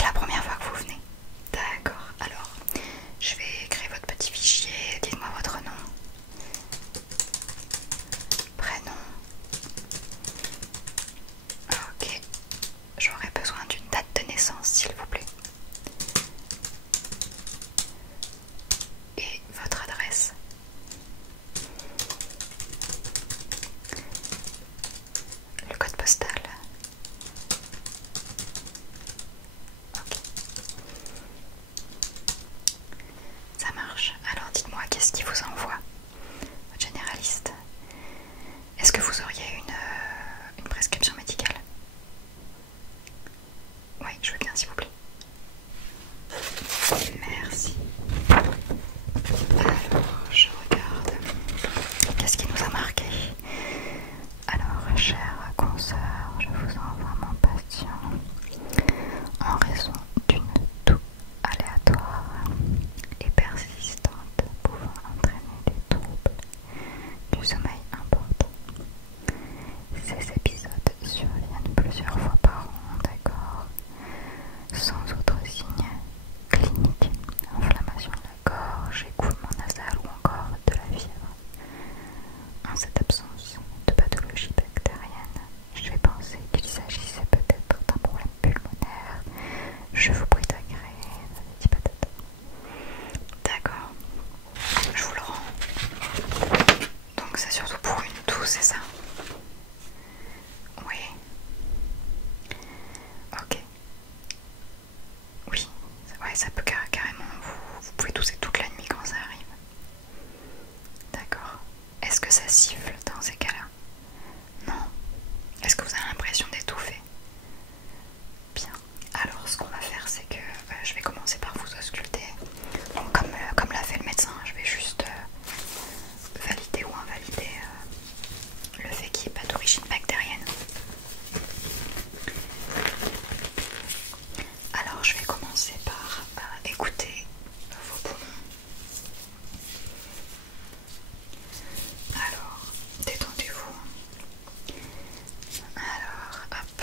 C'est la première fois que vous venez? D'accord, alors je vais créer votre petit fichier, dites-moi votre nom, prénom. Ok, j'aurais besoin d'une date de naissance s'il vous plaît. Et votre adresse. Le code postal. Ok. Ça marche. Alors dites-moi, qu'est-ce qui vous envoie? Votre généraliste. Est-ce que vous auriez une prescription médicale? Oui, je veux bien s'il vous plaît. Merci. Alors, je regarde. Qu'est-ce qui nous a marqué? Alors, chère consoeur, je vous envoie mon patient en raison d'une toux aléatoire et persistante pouvant entraîner des troubles du sommeil importants. Ces épisodes surviennent plusieurs fois par an, d'accord, sans autres signes cliniques, inflammation de la gorge, écoulement nasal ou encore de la fièvre. En cette absence de pathologie bactérienne, j'ai pensé qu'il s'agissait peut-être d'un problème pulmonaire. Je vous prie d'agréer la petite patate. D'accord, je vous le rends. Donc c'est surtout pour une toux, c'est ça? Oui. Ok. Oui, ouais, ça peut carrément, vous pouvez tousser toute la nuit quand ça arrive. D'accord. Est-ce que ça siffle dans ces cas-là? Non. Est-ce que vous avez l'impression d'étouffer? Bien. Alors ce qu'on va faire, c'est que je vais commencer par vous ausculter. Donc comme l'a fait le médecin, je vais juste valider ou invalider le fait qu'il n'y ait pas d'origine bactérienne. Alors je vais commencer par écouter vos poumons. Alors, détendez-vous. Alors, hop.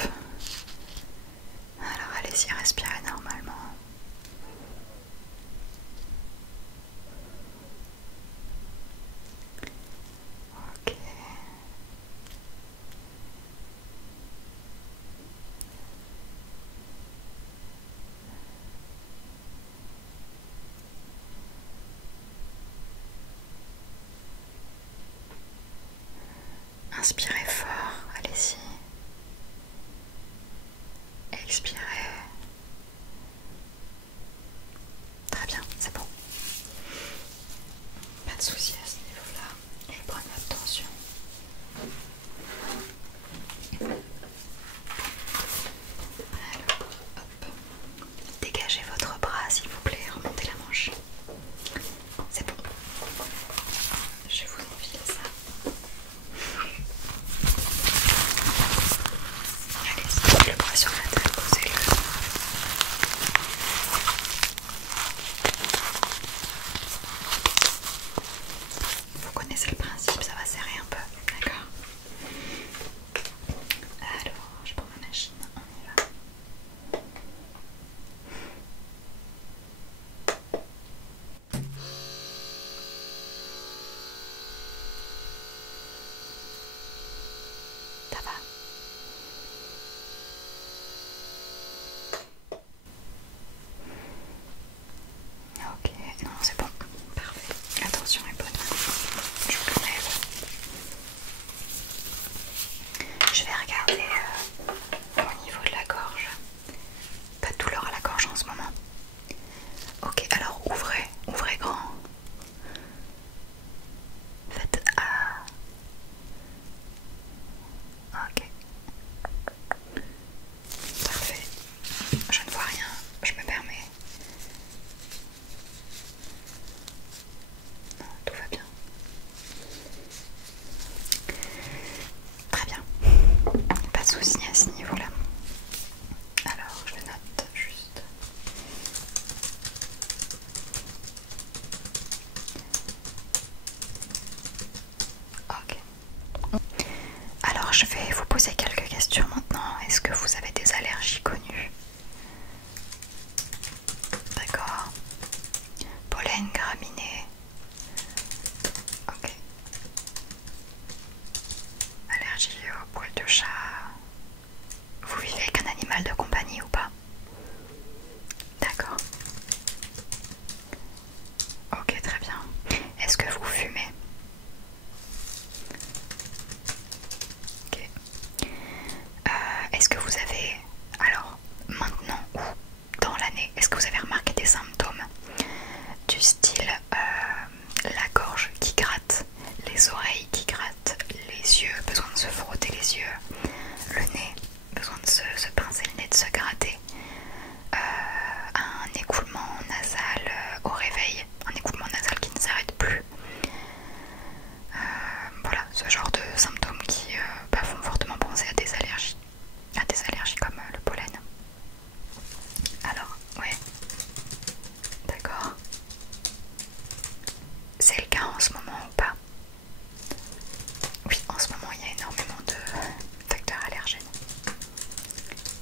Alors allez-y, respirez normalement. Ok. Inspirez fort, allez-y. Expirez. Très bien, c'est bon. Pas de soucis à ce niveau-là. Je vais prendre votre tension. Alors, hop. Dégagez votre bras s'il vous plaît, remontez la manche. C'est bon. Je vous enfile ça. Allez-y, le bras sur la table, posez-le. Vous connaissez le principe, ça va serrer un peu, d'accord? Alors, je prends ma machine, on y va. Ça va? Ok, non c'est bon, parfait, la tension est bonne. Je vous l'enlève. Je vais regarder au niveau de la gorge. Pas de douleur à la gorge en ce moment? Ok, alors ouvrez grand. Faites A. Ok. Parfait. Je ne vois rien, je me permets. Non, tout va bien. Très bien. Pas de soucis à ce niveau-là. Alors, je note juste. Ok. Alors, je vais vous poser quelques questions maintenant. Est-ce que vous avez des allergies connues? au réveil, un écoulement nasal qui ne s'arrête plus. Voilà, ce genre de symptômes qui font fortement penser à des allergies comme le pollen. Alors, ouais, d'accord. C'est le cas en ce moment ou pas? Oui, en ce moment il y a énormément de facteurs allergènes.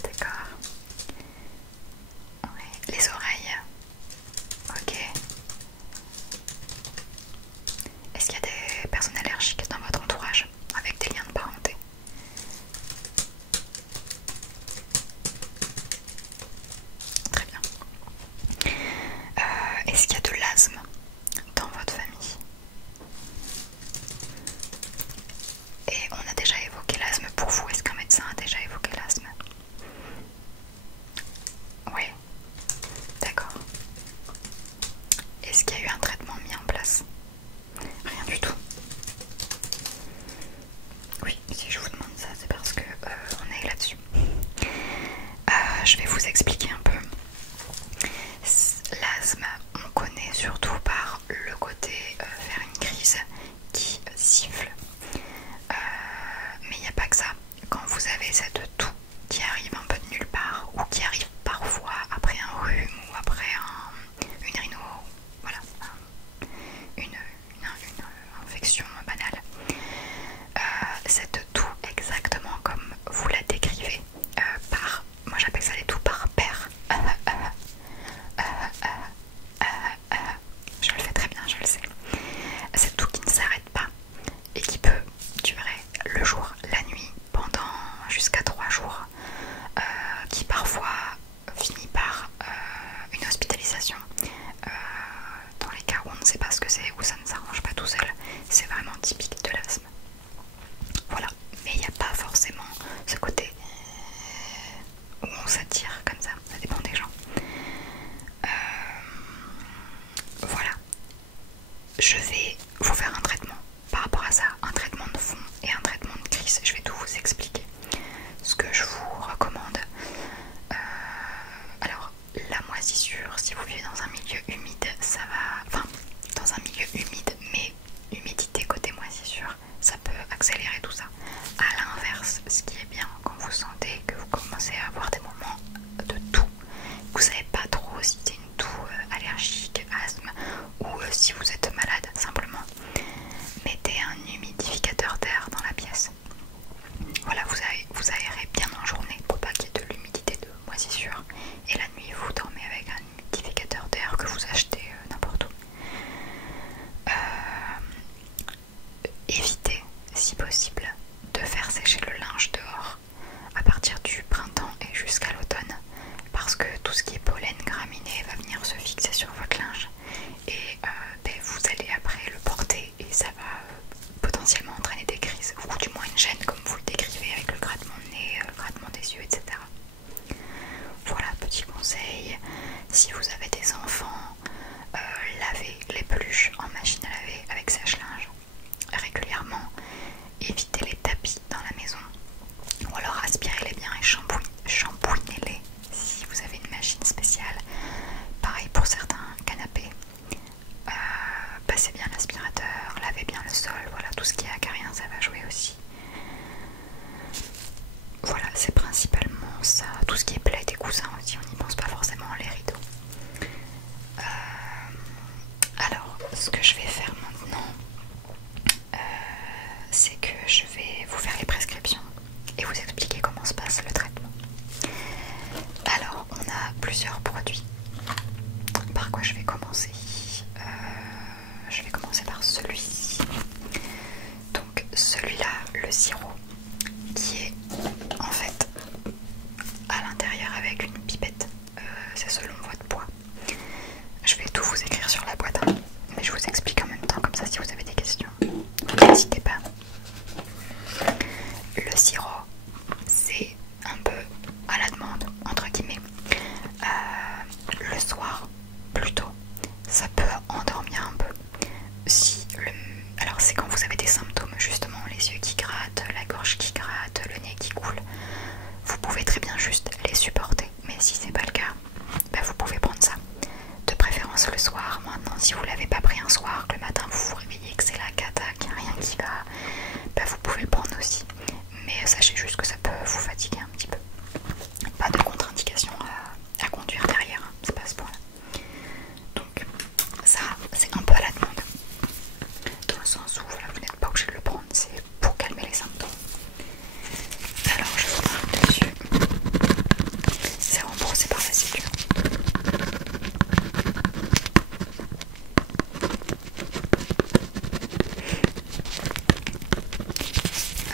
D'accord. Ouais. Les oreilles. Ok. Est-ce qu'il y a des personnes allergiques dans votre entourage avec des liens de parenté? Très bien. Est-ce qu'il y a de l'asthme dans votre famille? Et on a déjà évoqué l'asthme pour vous. Est-ce qu'un médecin a déjà évoqué l'asthme? Oui. D'accord. Est-ce qu'il y a eu un traitement mis en place? Rien du tout. Oui, si je vous demande ça, c'est parce que on est là-dessus. Je vais vous expliquer un peu. L'asthme, on connaît surtout par le côté faire une crise qui siffle. Mais il n'y a pas que ça. Quand vous avez cette toux qui arrive un peu de nulle part, ou qui arrive parfois après un rhume ou après une rhino, voilà, une infection banale, cette toux exactement comme vous la décrivez, moi j'appelle ça les toux par paire. Je le fais très bien, je le sais. Cette toux qui ne s'arrête pas et qui peut durer le jour, la nuit, pendant jusqu'à 3 jours, qui parfois finit par une hospitalisation. Dans les cas où on ne sait pas ce que c'est, où ça ne s'arrange pas tout seul, c'est vraiment typique de l'asthme. Voilà, mais il n'y a pas forcément ce côté où on s'attire comme ça dépend des gens. Voilà, je vais vous faire un traitement par rapport à ça, un traitement de fond et un traitement de crise. Je vais tout vous expliquer. Ce que je vous recommande, alors la moisissure, si vous vivez dans un milieu humide, ça va, enfin dans un milieu humide mais humidité côté moisissure, ça peut accélérer tout ça. À l'inverse, ce qui est bien quand vous sentez que vous commencez à avoir des moments de toux, vous savez pas trop si c'est une toux allergique, asthme ou si vous êtes malade, simplement mettez un humidificateur d'air dans la pièce. Voilà, vous aérez bien en journée pour pas qu'il y ait de l'humidité de moisissure, et la nuit vous dormez avec un humidificateur d'air que vous achetez n'importe où. Évitez, si possible, de faire sécher le linge dehors à partir du printemps et jusqu'à l'automne, parce que tout ce qui est pollen graminé va venir se fixer sur votre linge et vous allez après le porter et ça va potentiellement entraîner des crises, ou du moins une gêne comme vous le décrivez avec le grattement de nez, le grattement des yeux, etc. Voilà, petit conseil, si vous avez des enfants, lavez les peluches en machine à laver avec sèche-linge régulièrement, évitez les tapis dans la maison, ou alors aspirez-les bien et shampouinez-les si vous avez une machine spéciale. Pareil pour certains canapés, passez bien l'aspirateur, lavez bien le sol, voilà, tout ce qui est acarien ça va jouer aussi. Voilà, c'est principalement ça, tout ce qui est plaid et coussins aussi, on n'y pense pas forcément, les rideaux. Alors, ce que je vais faire maintenant, c'est que je vais vous faire les prescriptions et vous expliquer comment se passe le traitement. Alors, on a plusieurs produits. Par quoi je vais commencer? Je vais commencer par celui-ci. Donc, celui-là, le sirop, qui est en fait à l'intérieur avec une pipette. C'est selon votre poids. Je vais tout vous écrire sur la boîte, hein, mais je vous explique en même temps, comme ça si vous avez des questions, n'hésitez pas. Le sirop, c'est un peu à la demande, entre guillemets. Le soir, plutôt, ça peut endormir un peu. Alors c'est quand vous avez des symptômes, justement, les yeux qui grattent, la gorge qui gratte, le nez qui coule. Vous pouvez très bien juste les supporter, mais si c'est pas le cas, vous pouvez prendre ça. De préférence le soir, soir. Maintenant, si vous ne l'avez pas pris un soir, que le matin vous vous réveillez, que c'est la cata, qu'il n'y a rien qui va, bah, vous pouvez le prendre aussi. Mais sachez juste que ça peut vous fatiguer un petit peu. Pas de contre-indication à conduire derrière, hein, c'est pas à ce point-là. Donc ça, c'est un peu à la demande. Dans le sens où voilà, vous n'êtes pas obligé de le prendre, c'est pour calmer les symptômes. Alors je vous marque dessus. C'est remboursé par la Sécu.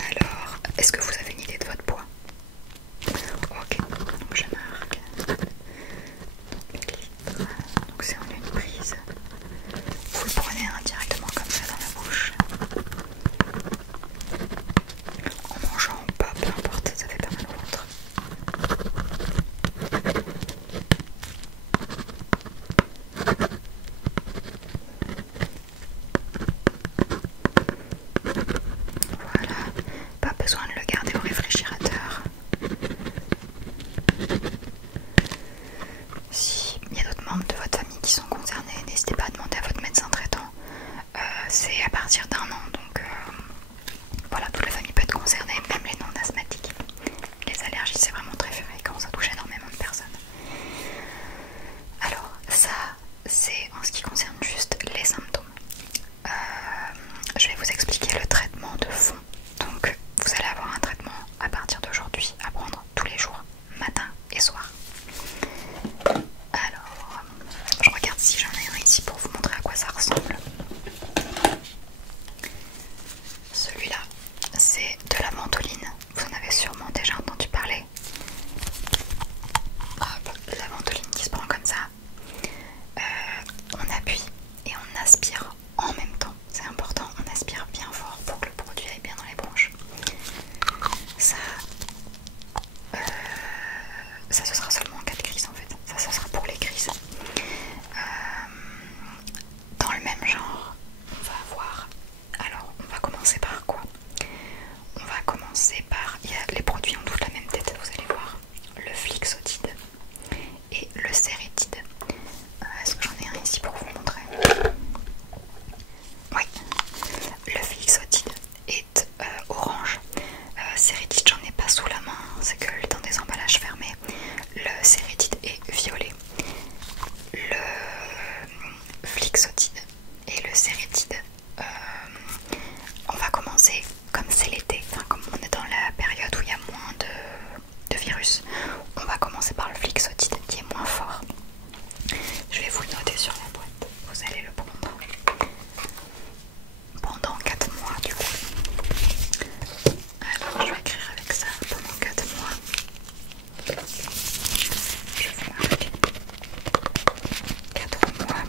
Alors, est-ce que vous avez une idée de votre poids? Ok, donc je marque. Donc c'est en une prise. Vous le prenez directement comme ça dans la bouche. En mangeant ou pas, peu importe, ça fait pas mal au ventre. Voilà, pas besoin de le garder au réfrigérateur. Si il y a d'autres membres de votre famille qui sont concernés, n'hésitez pas à demander à votre médecin traitant. C'est à partir d'1 an, donc voilà, toute la famille peut être concernée, même les non-asthmatiques. Les allergies, c'est vraiment très fréquent, ça touche énormément de personnes. Alors ça, c'est en ce qui concerne juste les symptômes. Je vais vous expliquer le traitement de fond. Donc vous allez avoir un traitement à partir d'aujourd'hui à prendre tous les jours, matin et soir. Alors, je regarde si j'en ai un ici pour vous montrer à quoi ça ressemble. Celui-là, c'est de la ventoline. Vous en avez sûrement déjà entendu parler. Hop, la ventoline qui se prend comme ça. On appuie et on aspire en même temps. C'est important, on aspire bien fort pour que le produit aille bien dans les bronches. Ça ce sera seulement en cas de crise en fait. Ça sera pour les crises. Dans le même genre, on va avoir... Alors, on va commencer par quoi? On va commencer par... Les produits ont tous la même tête, vous allez voir. Le Flixotide et le Sérétide. Est-ce que j'en ai un ici pour vous montrer? Oui. Le Flixotide est orange. Sérétide, j'en ai pas sous la main, c'est que dans des emballages fermés. Le Sérétide est violet. Le Flixotide et le Sérétide, on va commencer comme c'est l'été, enfin comme on est dans la période où il y a moins de virus, on va commencer par le Flixotide qui est moins fort. Je vais vous le noter sur la boîte, vous allez le prendre pendant 4 mois du coup. Alors je vais écrire avec ça pendant 4 mois. Je vous marque 4 mois.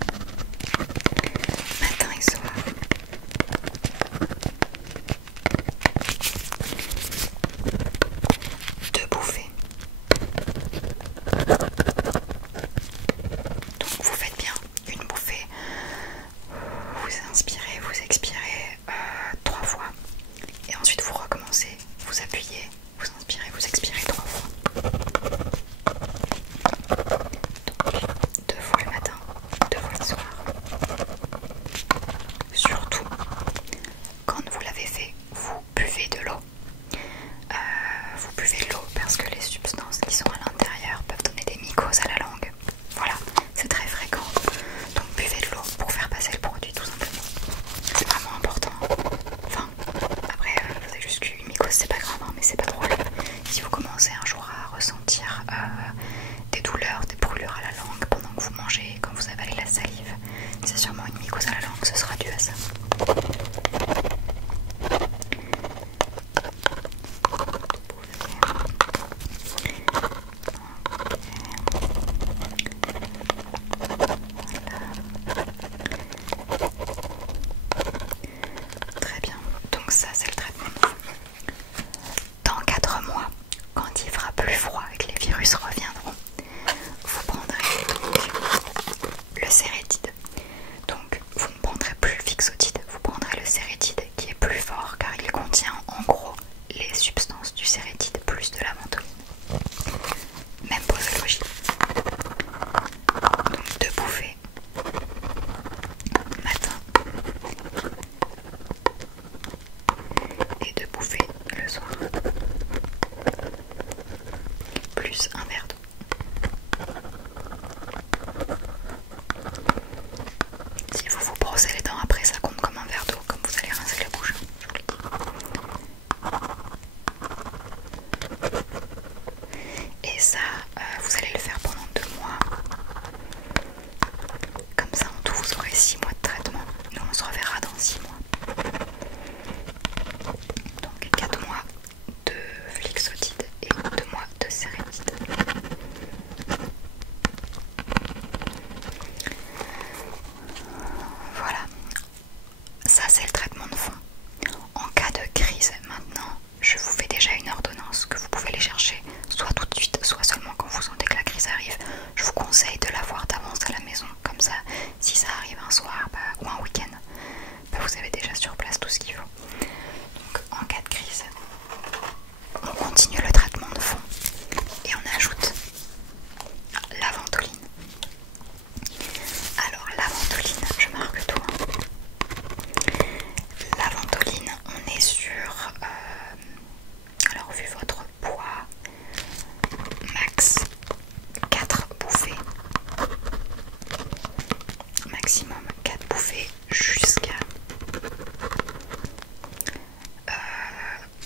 maximum 4 bouffées jusqu'à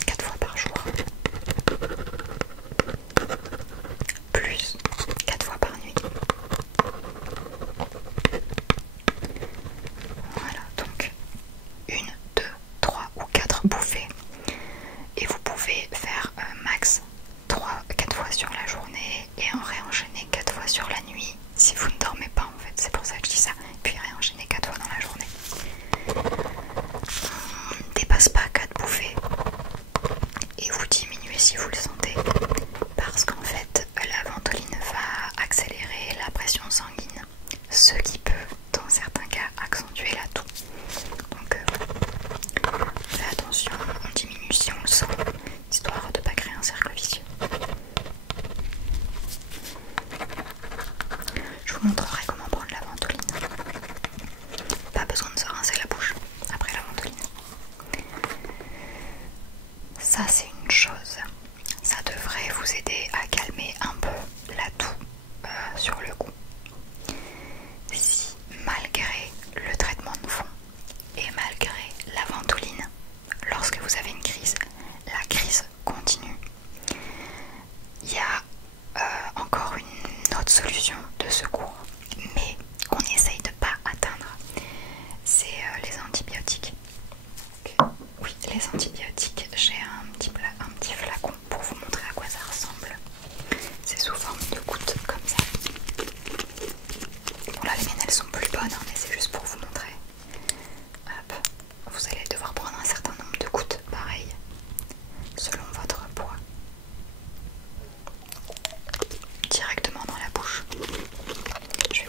4 fois par jour, plus 4 fois par nuit. Voilà, donc 1, 2, 3 ou 4 bouffées. Et vous pouvez faire max 4 fois sur la journée et en réenchaîner 4 fois sur la nuit si vous ne dormez pas en fait, c'est pour ça que je dis ça. Puis réenchaîner 4 fois dans la journée. On ne dépasse pas 4 bouffées et vous diminuez si vous le sentez, parce qu'en fait la ventoline va accélérer la pression sanguine, ce qui peut dans certains cas accentuer la toux. Donc faites attention, on diminue si on le sent, histoire de ne pas créer un cercle vicieux. Je vous montrerai comment prendre la ventoline. Pas besoin de se rincer la bouche après la ventoline. Ça c'est une chose, ça devrait vous aider à calmer un peu la toux sur le cou. Si malgré le traitement de fond et malgré la ventoline, lorsque vous avez une crise, la crise continue, il y a encore une autre solution de secours, mais qu'on essaye de ne pas atteindre, c'est les antibiotiques. Donc, oui, les antibiotiques, j'ai un petit flacon pour vous montrer à quoi ça ressemble. C'est sous forme de gouttes comme ça. Bon là les miennes elles sont plus bonnes, hein, mais c'est juste pour vous montrer. Hop, vous allez devoir prendre un certain nombre de gouttes, pareil, selon votre poids. Directement dans la bouche. Je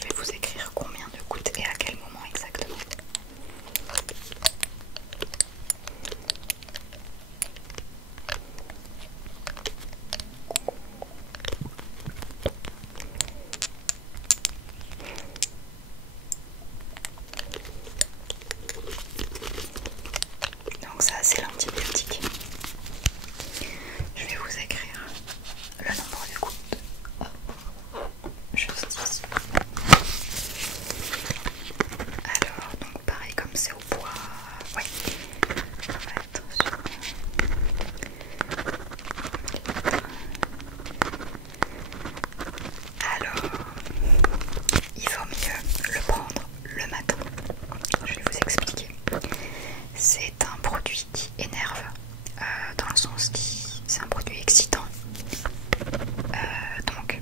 vais vous écrire combien de gouttes et à quel moment exactement. Donc ça c'est l'antibiotique. Je vais vous écrire le nombre de gouttes. Juste ici. Alors, donc pareil comme c'est au poids. Oui. On va être sur... Alors, il vaut mieux le prendre le matin. Je vais vous expliquer. C'est un produit qui énerve, dans le sens qui... c'est un produit excitant. Donc,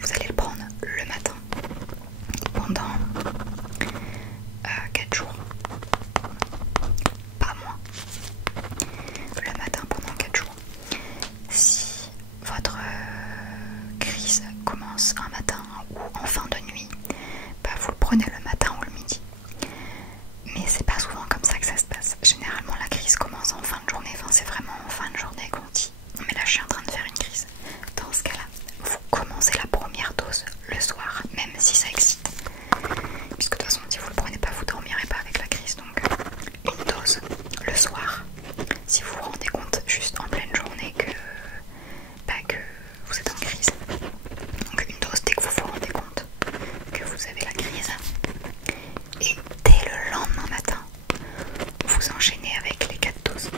vous allez le prendre le matin pendant 4 jours, pas moins. Le matin pendant 4 jours. Si votre crise commence un matin ou en fin de nuit, bah vous le prenez le matin ou le midi. Mais c'est pas souvent comme ça que ça se passe. Généralement la crise commence en fin de journée, enfin c'est vraiment en fin de journée qu'on dit non mais là je suis en train de faire une crise. Dans ce cas là, vous commencez la première dose le soir, même si ça excite. Puisque de toute façon si vous le prenez pas, vous dormirez pas avec la crise. Donc une dose le soir, si vous vous rendez compte juste en pleine journée que vous êtes en crise. Donc une dose dès que vous vous rendez compte que vous avez la crise. Et dès le lendemain matin, vous enchaînez avec les 4 doses.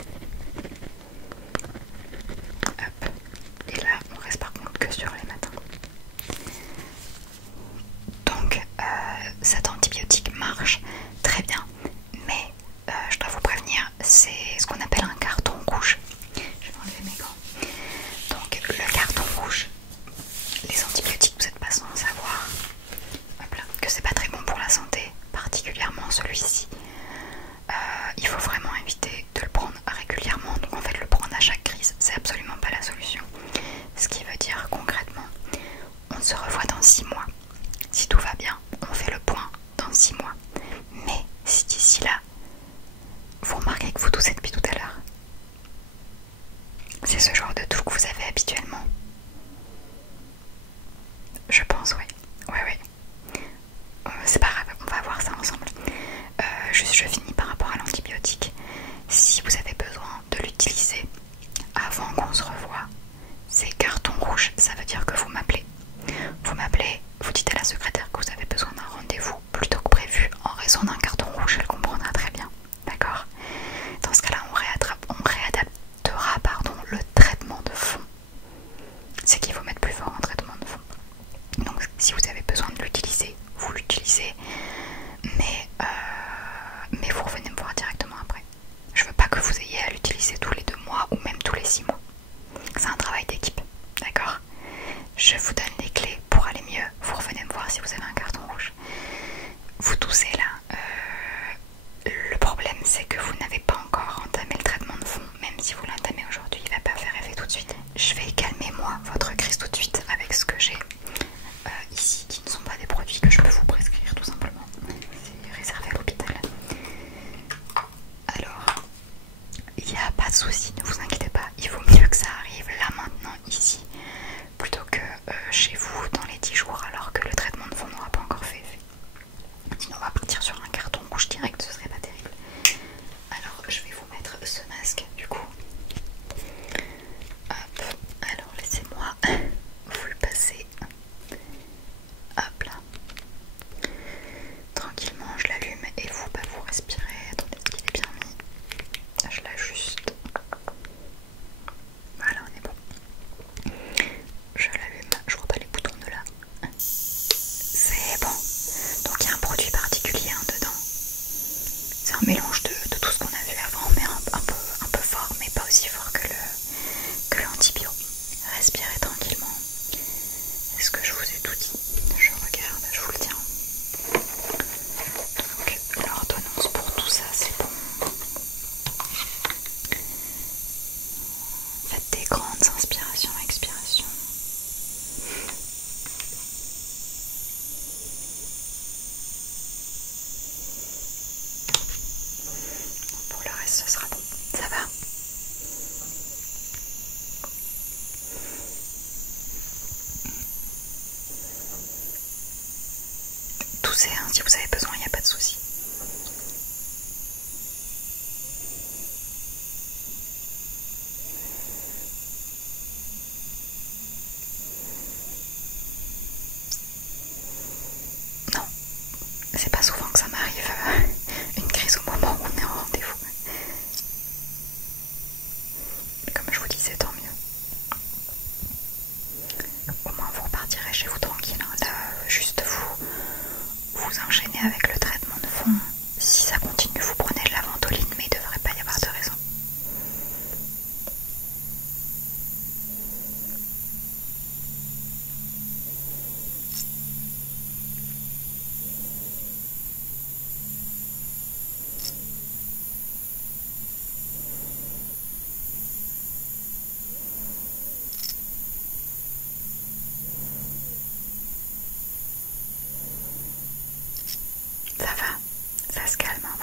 Hop. Et là, on reste par contre que sur les matins. Donc, cet antibiotique marche très bien. Mais, je dois vous prévenir, c'est ce qu'on appelle un carton rouge. Je vais enlever mes gants. Donc, le carton rouge, les antibiotiques, vous n'êtes pas sans savoir que c'est pas très bon pour la santé, particulièrement celui-ci. Il faut vraiment éviter de le prendre régulièrement, donc en fait le prendre à chaque crise c'est absolument pas la solution. Ce qui veut dire concrètement, on se revoit dans 6 mois. Si tout va bien, on fait le point dans 6 mois. Mais si d'ici là, vous remarquez que vous toussez depuis tout à l'heure, c'est ce genre de toux que vous avez habituellement. Je pense, oui. C'est pas grave, on va voir ça ensemble. Juste je finis par rapport à l'antibiotique. Si vous avez besoin de l'utiliser avant qu'on se revoie, c'est carton rouge, ça veut dire que vous m'appelez. Vous m'appelez, vous dites à la secrétaire que vous avez besoin d'un rendez-vous plus vous toussez là. Le problème c'est que vous n'avez pas encore entamé le traitement de fond. Même si vous l'entamez aujourd'hui, il ne va pas faire effet tout de suite. Je vais calmer moi votre crise tout de suite avec ce que j'ai ici, qui ne sont pas des produits que je peux vous prescrire tout simplement. C'est réservé à l'hôpital. Alors, il n'y a pas de souci, ne vous inquiétez pas. Il vaut mieux que ça arrive là maintenant ici plutôt que chez vous dans les 10 jours alors que le traitement de fond n'aura pas encore fait effet. Sinon on va partir sur un carton rouge direct, ce serait pas terrible. Alors je vais vous mettre ce masque du coup. Hop, alors laissez-moi vous le passer. Hop là. Tranquillement je l'allume et vous, bah, vous respirez. Attendez, qu'il est bien mis. Je l'ajuste. Voilà, on est bon. Je l'allume, je vois pas les boutons de là. C'est bon. Donc il y a un produit particulier hein, dedans. C'est un mélange de tout ce qu'on a vu avant, mais un peu fort, mais pas aussi fort que l'antibio. Respirez tranquillement. Est-ce que je vous ai tout dit? Je regarde, je vous le tiens. Donc l'ordonnance pour tout ça, c'est bon. Faites des grandes inspirations, expirations. Pour le reste, ce sera bon. Ça va? Toussez, hein, si vous avez besoin, il n'y a pas de souci. Non, c'est pas souvent que ça m'arrive une crise au moment où on est en rendez-vous. Mais comme je vous disais, tant mieux. Au moins vous repartirez chez vous tranquille. Hein. Là, juste vous enchaînez avec le traitement de fond. Si ça continue, vous prenez de la ventoline, mais il ne devrait pas y avoir de raison. Ça va, ça se calme. Hein.